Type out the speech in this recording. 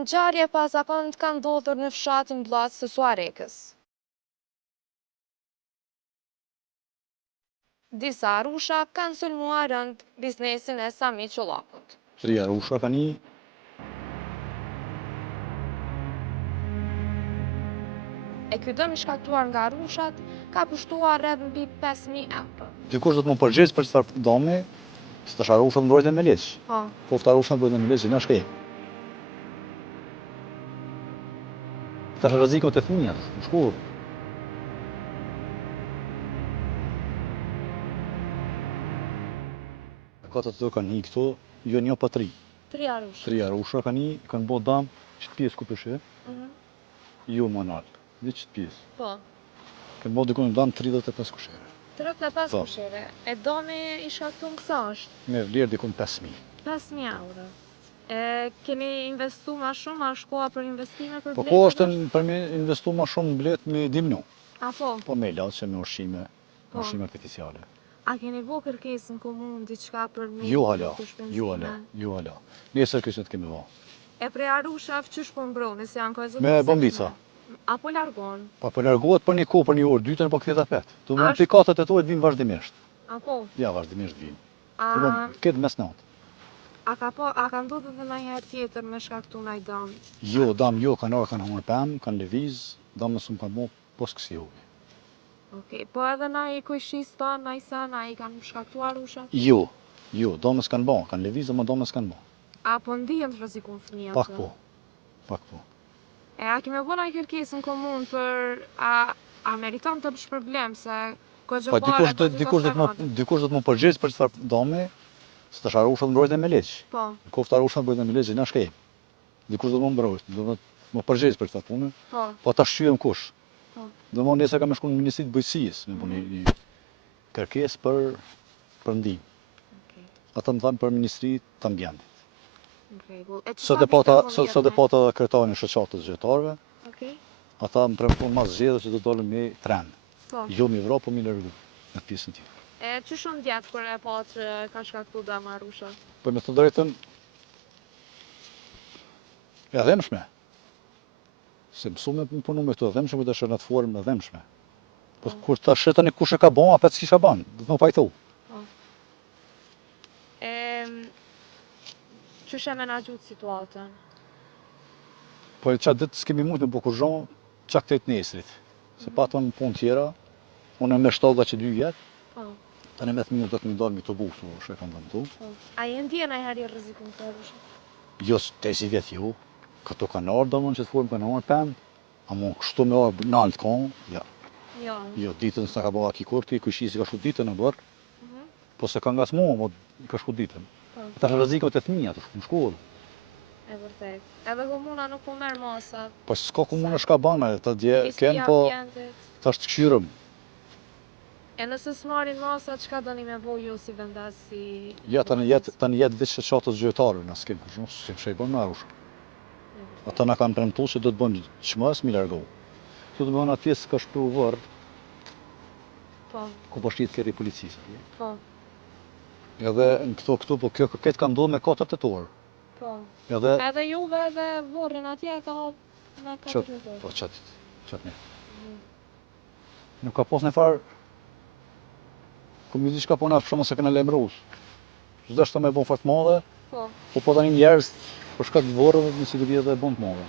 ngjarje pazakontë ka ndodhur në fshatin Bllac të Suarekës. Disa arusha kanë sulmuar rënd biznesin e Sami Çollakut. 3 arusha kanë një. E ky dëm i shkaktuar nga arushat ka pushtuar rreth mbi 5.000 euro. Dikush do të më përgjigj për çfarë domi, se tash arushat mbrojtën me ligj. Po. Po këta arushat mbrojtën me ligj, na shkej. Tash rrezikot e fëmijës, në shkollë. Kata të kanë një këto, jo një pa 3. 3 arusha. 3 arusha kanë një, kanë bërë dam, qëtë pjesë ku përshë, jo më nalë, dhe qëtë pjesë. Po. Kanë bërë dikon dam 35 kushere. 35 kushere. E domi i shkaktuar kësa është? Me vlerë dikon 5.000. 5.000 euro. E keni investu ma shumë, a shkoa për investime për Po bletë? ko është për me investu ma shumë në bletë me dimnu. A po? Po me laçe, me ushqime artificiale. A keni bo kërkesë në komunë, diçka për me... Jo hala. Nesër kështë të kemi va. E prej arushaf qysh po mbroni, se janë kohë Me bombica. Apo largon? Po largohet për një kohë, për një orë, dytën po kthjet apet. Tu më pikatët e tojt vinë vazhdimisht. Apo? Ja, vazhdimisht vinë. Këtë mes natë. A ka ndodhur edhe ndonjëherë tjetër me shkaktu ndaj dam? Jo, dam jo, kanë humbur pemë, kanë lëviz, damës më kanë bërë pos kësi hovi. Okej, po edhe na i kujshis tanë, na i sa, na i kanë shkaktuar arusha? Jo, damës kanë bërë, kanë lëviz, ama damës kanë bërë. A po ndihem të rrezikun fëmijët? Pak po. E a kemi bëna i kërkesë në komunë për a meriton të shpërblem se Po dikush do të më përgjigj për çfarë dami, se tash arushat mbrojtën me ligj. Po. Kofta arushat mbrojtën me ligj, na shkej. Dikush do të më mbrojtë, do të më përgjigj për këtë punë. Po ta shqyem kush. Do më nesër kam shkuar në Ministrinë të Bujqësisë, me punë një kërkesë për ndihmë. Ata më thanë për Ministri të Ambientit. Sot e pata kryetarin e shoqatës zgjedhtarëve. Ata më premtuan mas zgjedhjes që do dolën me tren. Jo mi vrap, po mi largu në pjesën tjetër. E çysh u ndjek kur e pa që ka shkaktuar dam arusha? Po me të drejtën e dhëmshme. Se mësuam me punu me këto dhëmshme, do të shënat formë e dhëmshme. Po kur ta shetani kush e ka bën, apo s'kisha bën, do të më pajto. Qysh e menaxhut situatën? Po çfarë ditë s'kemi mujt me bukurzhon çak tet nesrit. Se patëm punë tjera, unë me shtolla që 2 vjet. Tani me fëmijët do të më dalë me autobus, e kam dhënë tu. A je ndjen ndonjëherë rrezikun të arusha? Jo, si vjet jo. Këto kanë ardhur domon që të formë kanë ardhur pemë, ama kështu me ardhur në alt kohë, ja. Jo, ditën s'ka ka bëu aki kurti, kushisi ka shku ditën në bërë. Po se ka ngasmuar, mo ka shku ditën. Tash rrezikot e fëmijët në shkollë. E vërtet. Edhe komuna nuk po merr masa. Po s'ka komuna shka bana, ta dje ken po tash të këshyrëm. E nëse s'marrin masa, çka doni me bëu ju si vendas si... Ja, tani jetë veç shoqatës zgjedhtarëve na s'kem për shkak se pse i bën arush. Ata na kanë premtuar se do të bëjmë çmos mi largo. Këtu do të bëna atje s'ka shpru varr. Po. Ku po shtit kërri policisë. Po. Edhe në këto po kjo këtë ka ndodhur me 4 tetor. Po. Edhe juve edhe vorrin atje ka na ka drejtuar. Po çat ne. Nuk ka pas në far. Ku më dish ka puna shumë se kanë lajmëruar. Çdo shto me bon fat madhe. Po tani njerëz për shkak të vorrave në siguri edhe bon të madhe.